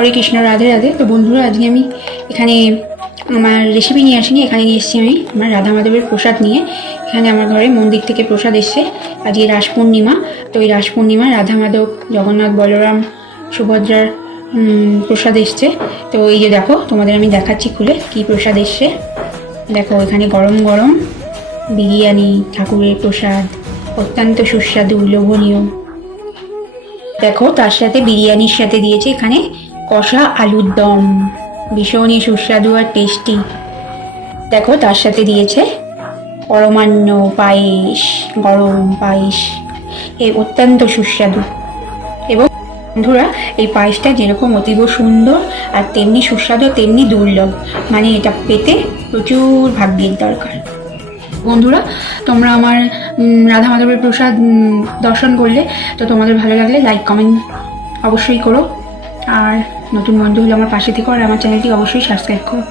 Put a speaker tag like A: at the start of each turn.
A: হরে কৃষ্ণ, রাধে রাধে। তো বন্ধুরা, আজকে আমি এখানে আমার রেসিপি নিয়ে আসিনি, এখানে নিয়ে এসেছি আমি আমার রাধা মাধবের প্রসাদ নিয়ে। এখানে আমার ঘরে মন্দির থেকে প্রসাদ এসছে, আজকে রাস পূর্ণিমা। তো এই রাস পূর্ণিমা রাধা মাধব, জগন্নাথ, বলরাম, সুভদ্রার প্রসাদ এসছে। তো এই যে দেখো, তোমাদের আমি দেখাচ্ছি খুলে কী প্রসাদ এসছে। দেখো, এখানে গরম গরম বিরিয়ানি, ঠাকুরের প্রসাদ, অত্যন্ত সুস্বাদু, লোভনীয়। দেখো, তার সাথে বিরিয়ানির সাথে দিয়েছে এখানে কষা আলুর দম। ভীষণই সুস্বাদু আর টেস্টি দেখো, তার সাথে দিয়েছে পরমান্ন পায়েস, গরম পায়েস। এ অত্যন্ত সুস্বাদু। এবং বন্ধুরা, এই পায়েসটা যেরকম অতীব সুন্দর আর তেমনি সুস্বাদু, তেমনি দুর্লভ। মানে এটা পেতে প্রচুর ভাগ্যের দরকার। বন্ধুরা, তোমরা আমার রাধা মাধবের প্রসাদ দর্শন করলে তো তোমাদের ভালো লাগলে লাইক কমেন্ট অবশ্যই করো। আর নতুন বন্ধু হলে আমার পাশে থেকে আর আমার চ্যানেলটি অবশ্যই সাবস্ক্রাইব করো।